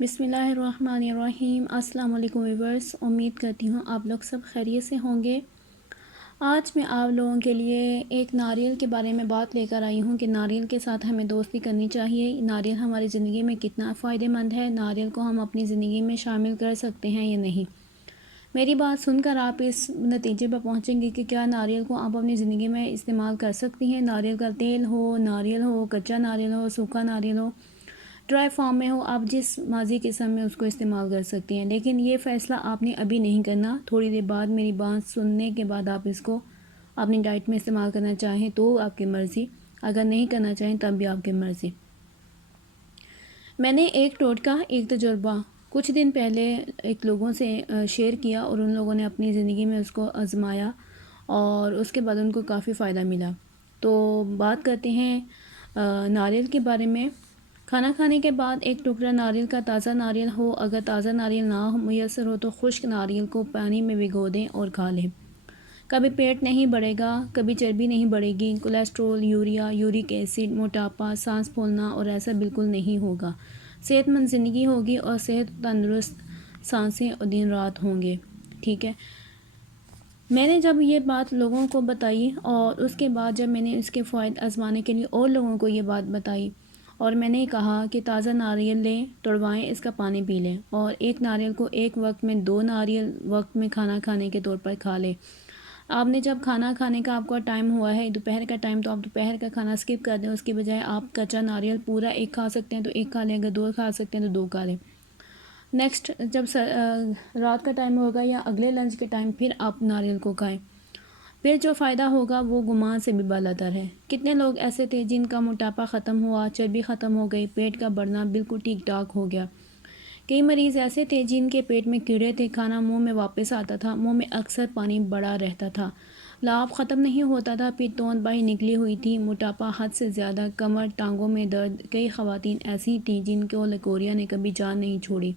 بسم اللہ الرحمن الرحیم۔ السلام علیکم ویورز، امید کرتی ہوں آپ لوگ سب خیریت سے ہوں گے۔ آج میں آپ لوگوں کے لیے ایک ناریل کے بارے میں بات لے کر آئی ہوں کہ ناریل کے ساتھ ہمیں دوستی کرنی چاہیے۔ ناریل ہماری زندگی میں کتنا فائدہ مند ہے، ناریل کو ہم اپنی زندگی میں شامل کر سکتے ہیں یا نہیں۔ میری بات سن کر آپ اس نتیجے پر پہنچیں گے کہ کیا ناریل کو آپ اپنی زندگی میں استعمال کر سکتی ہیں۔ ناریل کا تیل ہو، ناریل ہو، کچا ناریل ہو، سوکھا ناریل ہو، ڈرائی فارم میں ہو، آپ جس ماضی قسم میں اس کو استعمال کر سکتی ہیں، لیکن یہ فیصلہ آپ نے ابھی نہیں کرنا۔ تھوڑی دیر بعد میری بات سننے کے بعد آپ اس کو اپنی ڈائٹ میں استعمال کرنا چاہیں تو آپ کی مرضی، اگر نہیں کرنا چاہیں تب بھی آپ کی مرضی۔ میں نے ایک ٹوٹکا، ایک تجربہ کچھ دن پہلے ایک لوگوں سے شیئر کیا اور ان لوگوں نے اپنی زندگی میں اس کو آزمایا اور اس کے بعد ان کو کافی فائدہ ملا۔ تو بات کرتے ہیں ناریل کے بارے میں۔ کھانا کھانے کے بعد ایک ٹکڑا ناریل کا، تازہ ناریل ہو، اگر تازہ ناریل نہ میسر ہو تو خشک ناریل کو پانی میں بھگو دیں اور کھا لیں۔ کبھی پیٹ نہیں بڑھے گا، کبھی چربی نہیں بڑھے گی، کولیسٹرول، یوریا، یورک ایسڈ، موٹاپا، سانس پھولنا اور ایسا بالکل نہیں ہوگا۔ صحت مند زندگی ہوگی اور صحت تندرست سانسیں اور دن رات ہوں گے۔ ٹھیک ہے، میں نے جب یہ بات لوگوں کو بتائی اور اس کے بعد جب میں نے اس کے فوائد آزمانے کے لیے اور لوگوں کو یہ بات بتائی اور میں نے کہا کہ تازہ ناریل لیں، توڑوائیں، اس کا پانی پی لیں اور ایک ناریل کو ایک وقت میں 2 ناریل وقت میں کھانا کھانے کے طور پر کھا لیں۔ آپ نے جب کھانا کھانے کا آپ کا ٹائم ہوا ہے دوپہر کا ٹائم، تو آپ دوپہر کا کھانا اسکپ کر دیں، اس کی بجائے آپ کچا ناریل پورا ایک کھا سکتے ہیں تو ایک کھا لیں، اگر 2 کھا سکتے ہیں تو 2 کھا لیں۔ نیکسٹ جب رات کا ٹائم ہوگا یا اگلے لنچ کے ٹائم پھر آپ ناریل کو کھائیں، پھر جو فائدہ ہوگا وہ گمان سے بھی بالاتر ہے۔ کتنے لوگ ایسے تھے جن کا موٹاپا ختم ہوا، چربی ختم ہو گئی، پیٹ کا بڑھنا بالکل ٹھیک ٹھاک ہو گیا۔ کئی مریض ایسے تھے جن کے پیٹ میں کیڑے تھے، کھانا منہ میں واپس آتا تھا، منہ میں اکثر پانی بڑا رہتا تھا، لعاب ختم نہیں ہوتا تھا، پھر توند باہر نکلی ہوئی تھی، موٹاپا حد سے زیادہ، کمر ٹانگوں میں درد۔ کئی خواتین ایسی تھیں جن کو لیکوریا نے کبھی جان نہیں چھوڑی،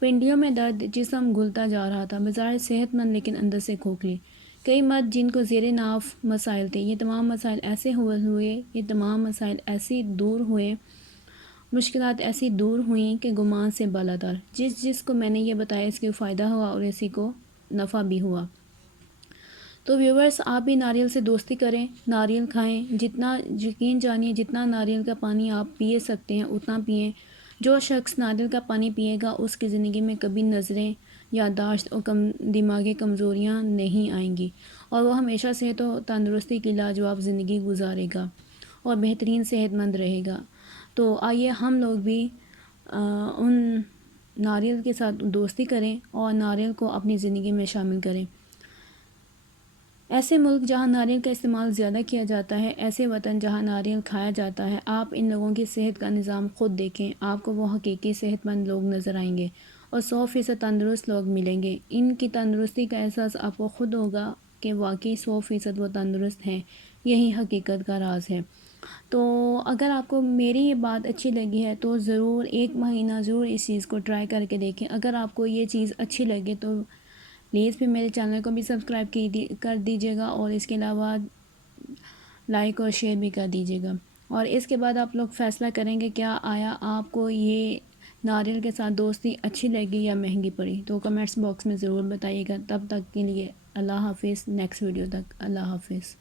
پنڈلیوں میں درد، جسم گھلتا جا رہا تھا، بظاہر صحت مند لیکن اندر سے کھوکھلی۔ کئی مرد جن کو زیر ناف مسائل تھے، یہ تمام مسائل ایسے یہ تمام مسائل ایسے دور ہوئے، مشکلات ایسی دور ہوئیں کہ گمان سے بالاتر۔ جس کو میں نے یہ بتایا اس کو فائدہ ہوا اور اسی کو نفع بھی ہوا۔ تو ویورز، آپ بھی ناریل سے دوستی کریں، ناریل کھائیں، جتنا یقین جانیے جتنا ناریل کا پانی آپ پی سکتے ہیں اتنا پئیں۔ جو شخص ناریل کا پانی پیے گا اس کی زندگی میں کبھی نظریں، یادداشت اور دماغی کمزوریاں نہیں آئیں گی اور وہ ہمیشہ صحت و تندرستی کی لاجواب زندگی گزارے گا اور بہترین صحت مند رہے گا۔ تو آئیے ہم لوگ بھی ان ناریل کے ساتھ دوستی کریں اور ناریل کو اپنی زندگی میں شامل کریں۔ ایسے ملک جہاں ناریل کا استعمال زیادہ کیا جاتا ہے، ایسے وطن جہاں ناریل کھایا جاتا ہے، آپ ان لوگوں کی صحت کا نظام خود دیکھیں، آپ کو وہ حقیقی صحت مند لوگ نظر آئیں گے اور 100% تندرست لوگ ملیں گے۔ ان کی تندرستی کا احساس آپ کو خود ہوگا کہ واقعی 100% وہ تندرست ہیں، یہی حقیقت کا راز ہے۔ تو اگر آپ کو میری یہ بات اچھی لگی ہے تو ضرور 1 مہینہ ضرور اس چیز کو ٹرائی کر کے دیکھیں۔ اگر آپ کو یہ چیز اچھی لگے تو پلیز بھی میرے چینل کو بھی سبسکرائب کر دیجیے گا اور اس کے علاوہ لائک اور شیئر بھی کر دیجیے گا، اور اس کے بعد آپ لوگ فیصلہ کریں گے کیا آیا آپ کو یہ ناریل کے ساتھ دوستی اچھی لگی یا مہنگی پڑی۔ تو کمنٹس باکس میں ضرور بتائیے گا۔ تب تک کے لیے اللہ حافظ، نیکسٹ ویڈیو تک اللہ حافظ۔